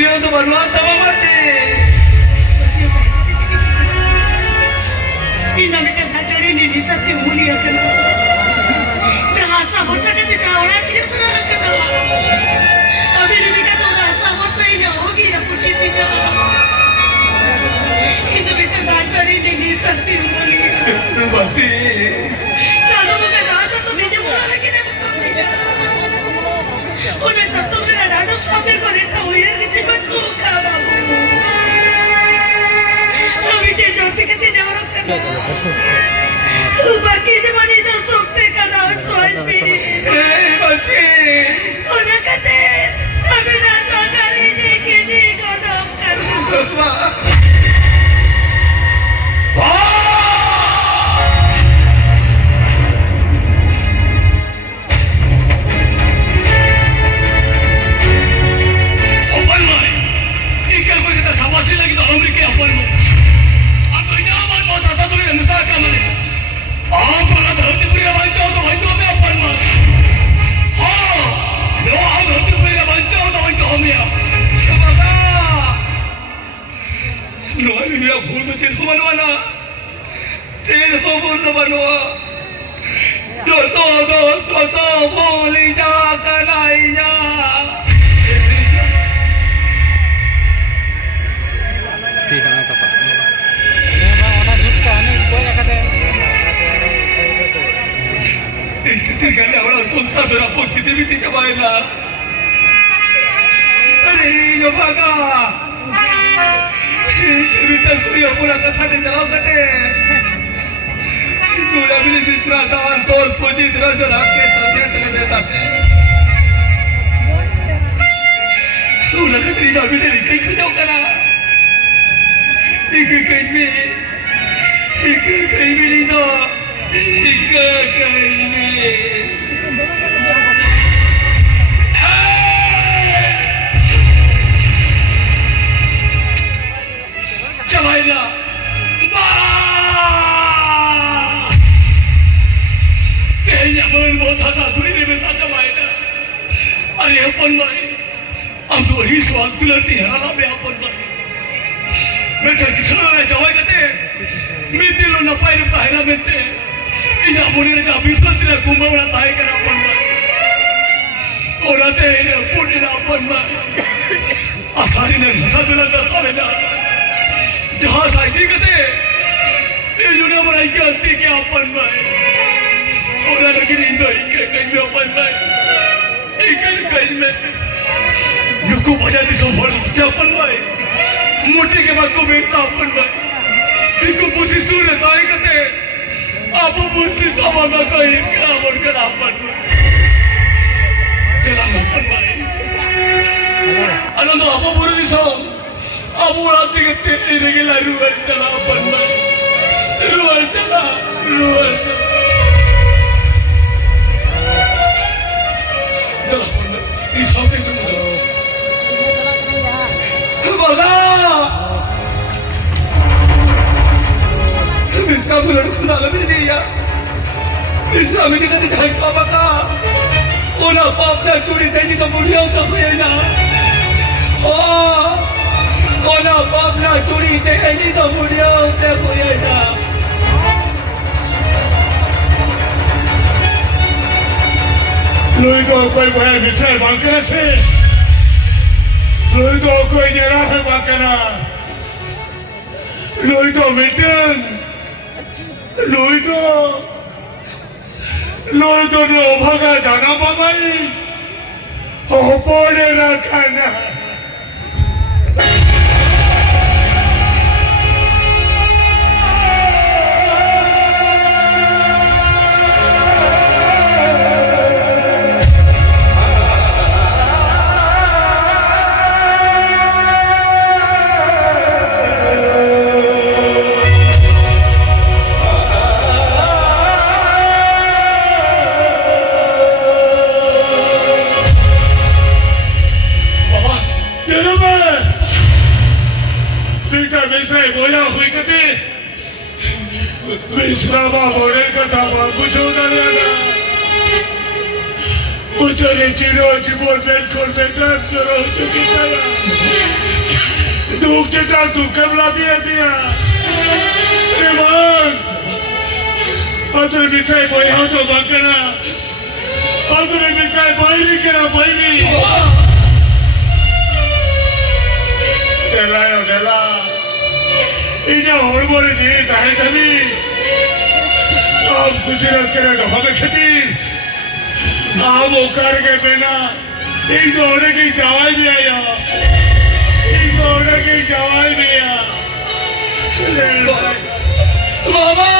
Dios tu manual tama mati. Inamita dacari ni disati mulia kana. Jangan sama cakap dia orang dia senang kana. Abi ni kita tu dah sama cakap nak hoki nak pergi tiga. Inamita dacari ni disati mulia. Mati. Kalau bukan daca tu ni dia mula lagi nak pergi. Udah jatuh bila dalam sambil kau ni tahu ya kita macam apa. Abi dia jatuh kita ni orang kana. बाकी जमाने तो सोचते करना चोल भी Mati. उन्हें कहते अभी ना सरकारी देखी नहीं करना करना Open mind. Ikan kau kita sama sih lagi dalam mereka open mind. Aku ini aman mau tak satu ni misal kamu ni. आप वाला धरती पूरी रवांचा हो तो वही तो हमें अपन मार हाँ लो आप धरती पूरी रवांचा हो तो वही तो हमें शबाका नॉन मेरा भूल तो चेत बनवाना चेत तो भूल तो बनवा तो बोली जा कराई जा ठीक है ना कपा ये मैं वाला झूठ कहने कोई ना कहते किती गाणे आवडा चुलता जरा पोती देवी तिच्या बायला अरे यो बघा तुम्ही तर कुरी पुरा कथा नाही चलाव कते तुला मिली दुसरा दान तोल पोजीत रज राखे तसे तले देतात तुला कत्री जा बिटे काही खजाव करा एक काही मी नाही ना चलायला तेऱ्या मन मोठा साधुरी रे बेटा चलायला अरे अपन बाई हम तो ही स्वाद तुला तिहराला बे अपन बाई बेटा किसला रे जवाय कते मी दिलो न पाहिजे तायरा बेते इजा मुलीला अभिसंतीला कुंभवळा ताय करा आपण ओरा ते पुढीला आपण असारीने घसा दिला नसावे ना जहा साहित्य कते ते जुने मला गलती की आपण ओरा लगी इंदो इके कहीं में अपन इके कहीं में नको बजा दिसो भर ते अपन मोठी के बात को बेसा अपन इको पुसी सूर्य ताय कते Abu mesti sama nak kain kenapa kenapa? Kenapa baik? Alam tu apa buru ni sam? Abu rati kete ini kita luar cala apa baik? Luar cala. Jalan pun, ini sampai cuma. Baga. Mishra मुलं खुदा लबी दिया मिश्रा मी कधी जाई बाबा का ओला पापना चोरी त्याची तो मुडिया होता पहिला हो ओला पापना चोरी त्याची तो मुडिया होता पहिला लोई तो कोई बड़ा मिश्रा बांकना से लोई तो कोई नेरा है बांकना लोई तो मिटन लोहितो ने ओभागा जाना बाबाई ओपोड़े रखना বছরে চিরজীবন বের করবে তার চুকি তারা দুঃখ যেটা দুঃখে দিয়ে দিয়া এবার আদরে মিঠাই বই হাত বাঁকে না আদরে মিঠাই বাইরে কেনা বাইরে দেলায় দেলা এই যে হড়বড়ে দিয়ে দাঁড়িয়ে দাবি আম গুজরাত করে হবে খেতি आम ओकर के बिना एक दौड़े की जवाई भी आया एक दौड़े की जवाई भी आया बाबा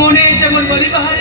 মনে যেমন বলি বাহারে